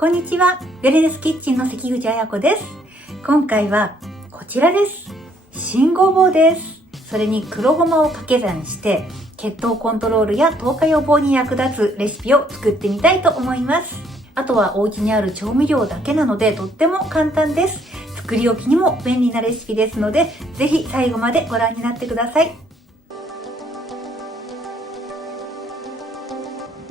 こんにちは。ウェルネスキッチンの関口彩子です。今回はこちらです。新ごぼうです。それに黒ごまを掛け算して血糖コントロールや糖化予防に役立つレシピを作ってみたいと思います。あとはお家にある調味料だけなのでとっても簡単です。作り置きにも便利なレシピですので、ぜひ最後までご覧になってください。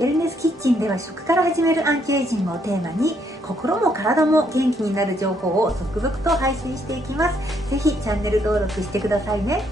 ウェルネスキッチンでは食から始めるアンチエイジングをテーマに心も体も元気になる情報を続々と配信していきます。ぜひチャンネル登録してくださいね。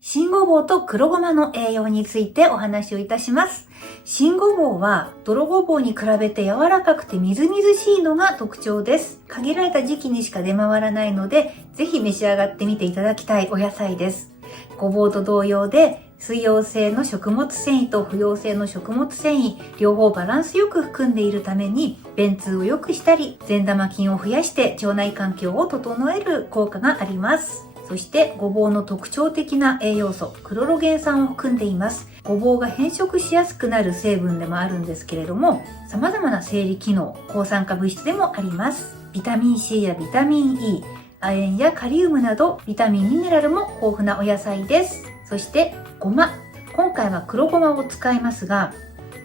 新ごぼうと黒ごまの栄養についてお話をいたします。新ごぼうは泥ごぼうに比べて柔らかくてみずみずしいのが特徴です。限られた時期にしか出回らないので、ぜひ召し上がってみていただきたいお野菜です。ごぼうと同様で水溶性の食物繊維と不溶性の食物繊維両方バランスよく含んでいるために便通を良くしたり善玉菌を増やして腸内環境を整える効果があります。そしてごぼうの特徴的な栄養素クロロゲン酸を含んでいます。ごぼうが変色しやすくなる成分でもあるんですけれども、様々な生理機能抗酸化物質でもあります。ビタミン C やビタミン E、亜鉛やカリウムなどビタミンミネラルも豊富なお野菜です。そしてごま、今回は黒ごまを使いますが、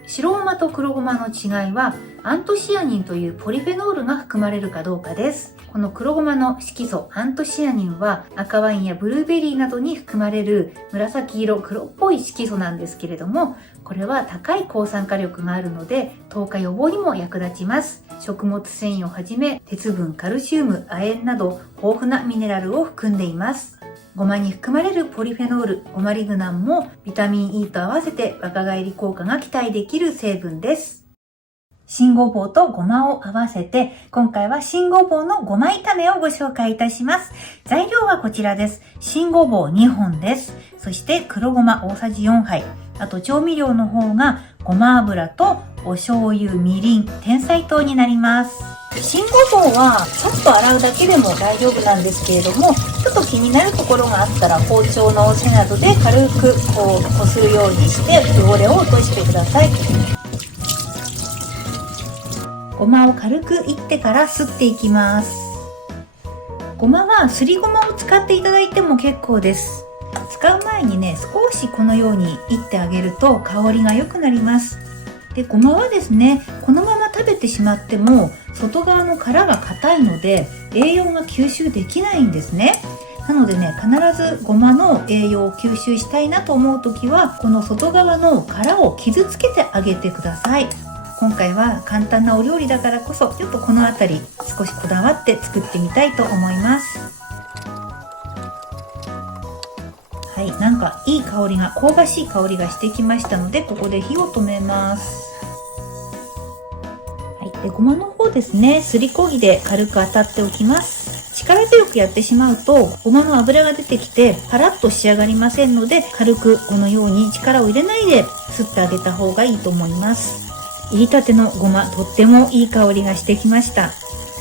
白ごまと黒ごまの違いはアントシアニンというポリフェノールが含まれるかどうかです。この黒ごまの色素アントシアニンは赤ワインやブルーベリーなどに含まれる紫色黒っぽい色素なんですけれども、これは高い抗酸化力があるので糖化予防にも役立ちます。食物繊維をはじめ鉄分、カルシウム、亜鉛など豊富なミネラルを含んでいます。ごまに含まれるポリフェノール、ゴマリグナンもビタミン E と合わせて若返り効果が期待できる成分です。新ごぼうとごまを合わせて、今回は新ごぼうのごま炒めをご紹介いたします。材料はこちらです。新ごぼう2本です。そして黒ごま大さじ4杯。あと調味料の方がごま油とお醤油、みりん、甜菜糖になります。新ごぼうはさっと洗うだけでも大丈夫なんですけれども、ちょっと気になるところがあったら包丁の背などで軽くこするようにして汚れを落としてください。ごまを軽くいってからすっていきます。ごまはすりごまを使っていただいても結構です。使う前にね、少しこのようにいってあげると香りが良くなります。で、ごまはですね、このまま食べてしまっても外側の殻が硬いので栄養が吸収できないんですね。なのでね、必ずごまの栄養を吸収したいなと思うときはこの外側の殻を傷つけてあげてください。今回は簡単なお料理だからこそちょっとこのあたり少しこだわって作ってみたいと思います。はい、なんかいい香りが、香ばしい香りがしてきましたので、ここで火を止めます。はい、でごまの方ですね、すりこぎで軽く当たっておきます。力強くやってしまうとごまの脂が出てきてパラッと仕上がりませんので、軽くこのように力を入れないですってあげた方がいいと思います。入りたてのごま、とってもいい香りがしてきました。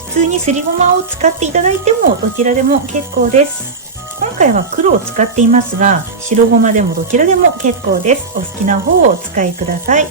普通にすりごまを使っていただいてもどちらでも結構です。今回は黒を使っていますが、白ごまでもどちらでも結構です。お好きな方をお使いください。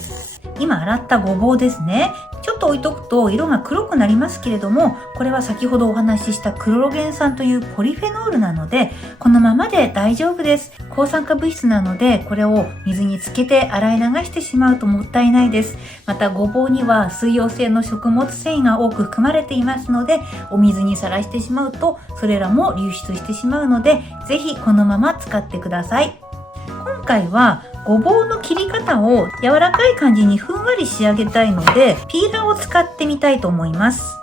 今洗ったごぼうですね。ちょっと置いとくと色が黒くなりますけれども、これは先ほどお話ししたクロロゲン酸というポリフェノールなので、このままで大丈夫です。抗酸化物質なので、これを水につけて洗い流してしまうともったいないです。またごぼうには水溶性の食物繊維が多く含まれていますので、お水にさらしてしまうとそれらも流出してしまうので、ぜひこのまま使ってください。今回はごぼうの切り方を柔らかい感じにふんわり仕上げたいので、ピーラーを使ってみたいと思います。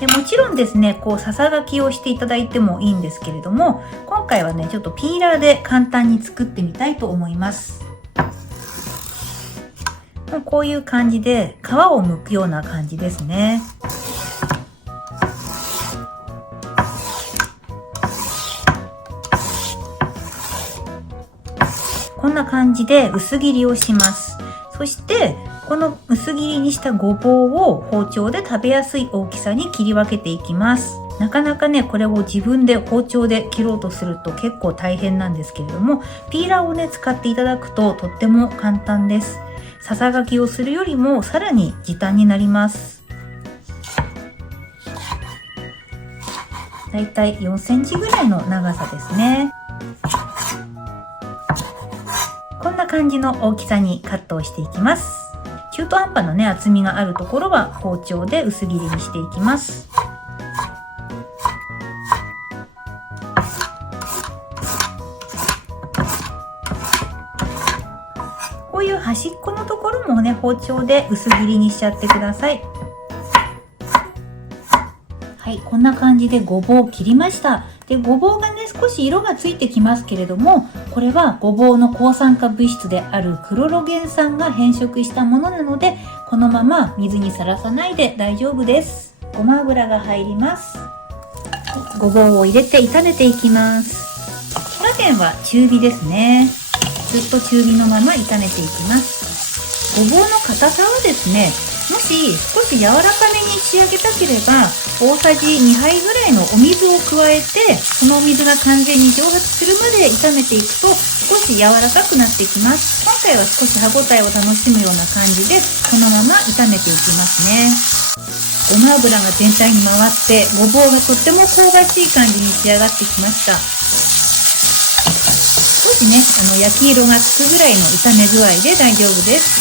でもちろんですね、ささがきをしていただいてもいいんですけれども、今回はね、ちょっとピーラーで簡単に作ってみたいと思います。こういう感じで皮を剥くような感じですね。こんな感じで薄切りをします。そしてこの薄切りにしたごぼうを包丁で食べやすい大きさに切り分けていきます。なかなかね、これを自分で包丁で切ろうとすると結構大変なんですけれども、ピーラーをね、使っていただくととっても簡単です。ささがきをするよりもさらに時短になります。だいたい4センチぐらいの長さですね。こんな感じの大きさにカットをしていきます。中途半端なね、厚みがあるところは包丁で薄切りにしていきます。こういう端っこのところもね、包丁で薄切りにしちゃってください。はい、こんな感じでごぼうを切りました。で、ごぼうがね、少し色がついてきますけれども、これはごぼうの抗酸化物質であるクロロゲン酸が変色したものなので、このまま水にさらさないで大丈夫です。ごま油が入ります。ごぼうを入れて炒めていきます。火加減は中火ですね。ずっと中火のまま炒めていきます。ごぼうの硬さはですね、もし少し柔らかめに仕上げたければ、大さじ2杯ぐらいのお水を加えて、そのお水が完全に蒸発するまで炒めていくと少し柔らかくなってきます。今回は少し歯ごたえを楽しむような感じで、このまま炒めていきますね。ごま油が全体に回って、ごぼうがとっても香ばしい感じに仕上がってきました。少しね、焼き色がつくぐらいの炒め具合で大丈夫です。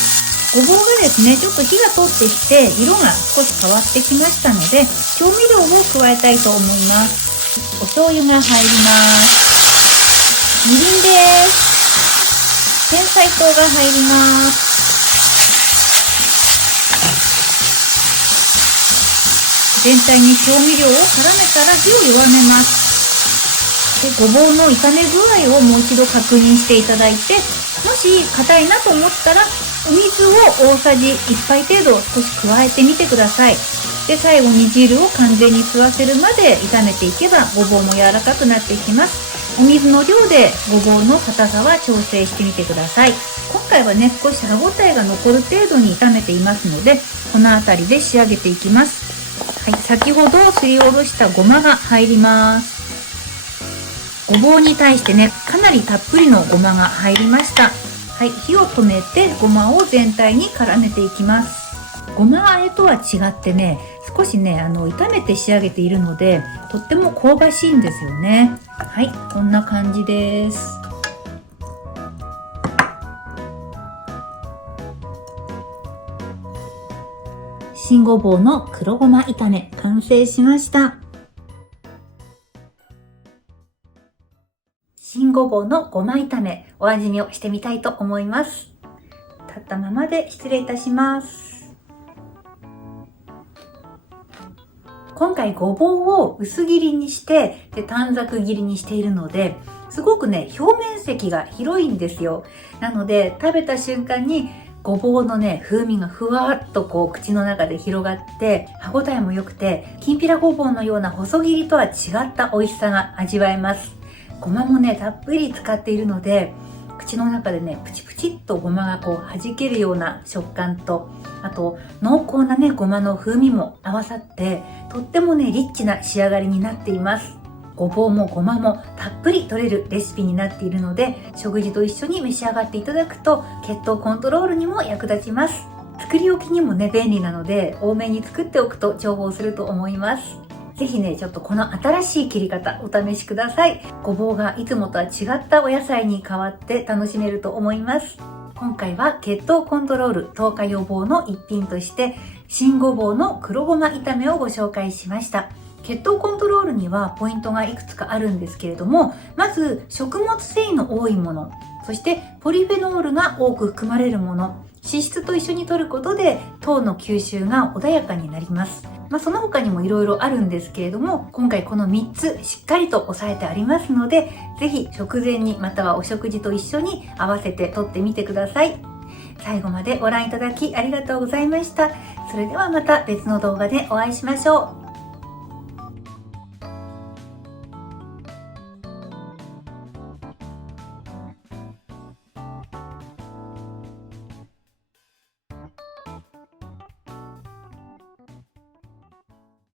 ごぼうがですね、ちょっと火が通ってきて、色が少し変わってきましたので、調味料を加えたいと思います。お醤油が入ります。みりんです。甜菜糖が入ります。全体に調味料を絡めたら火を弱めます。で、ごぼうの炒め具合をもう一度確認していただいて、もし硬いなと思ったら、お水を大さじ1杯程度少し加えてみてください。で、最後煮汁を完全に吸わせるまで炒めていけば、ごぼうも柔らかくなっていきます。お水の量でごぼうの硬さは調整してみてください。今回はね、少し歯ごたえが残る程度に炒めていますので、このあたりで仕上げていきます。はい、先ほどすりおろしたごまが入ります。ごぼうに対してね、かなりたっぷりのごまが入りました。はい、火を止めてごまを全体に絡めていきます。ごま和えとは違ってね、少しね、炒めて仕上げているので、とっても香ばしいんですよね。はい、こんな感じです。新ごぼうの黒ごま炒め、完成しました。新ごぼうのごま炒め、お味見をしてみたいと思います。立ったままで失礼いたします。今回ごぼうを薄切りにして、で短冊切りにしているので、すごくね、表面積が広いんですよ。なので、食べた瞬間にごぼうのね、風味がふわっとこう口の中で広がって、歯ごたえも良くて、きんぴらごぼうのような細切りとは違った美味しさが味わえます。ごまもね、たっぷり使っているので、口の中でね、プチプチっとごまがこう弾けるような食感と、あと濃厚なね、ごまの風味も合わさって、とってもね、リッチな仕上がりになっています。ごぼうもごまもたっぷり取れるレシピになっているので、食事と一緒に召し上がっていただくと、血糖コントロールにも役立ちます。作り置きにもね、便利なので、多めに作っておくと重宝すると思います。ぜひね、ちょっとこの新しい切り方お試しください。ごぼうがいつもとは違ったお野菜に変わって楽しめると思います。今回は血糖コントロール、糖化予防の一品として、新ごぼうの黒ごま炒めをご紹介しました。血糖コントロールにはポイントがいくつかあるんですけれども、まず食物繊維の多いもの、そしてポリフェノールが多く含まれるもの、脂質と一緒に摂ることで糖の吸収が穏やかになります。その他にもいろいろあるんですけれども、今回この3つしっかりと押さえてありますので、ぜひ食前にまたはお食事と一緒に合わせて摂ってみてください。最後までご覧いただきありがとうございました。それではまた別の動画でお会いしましょう。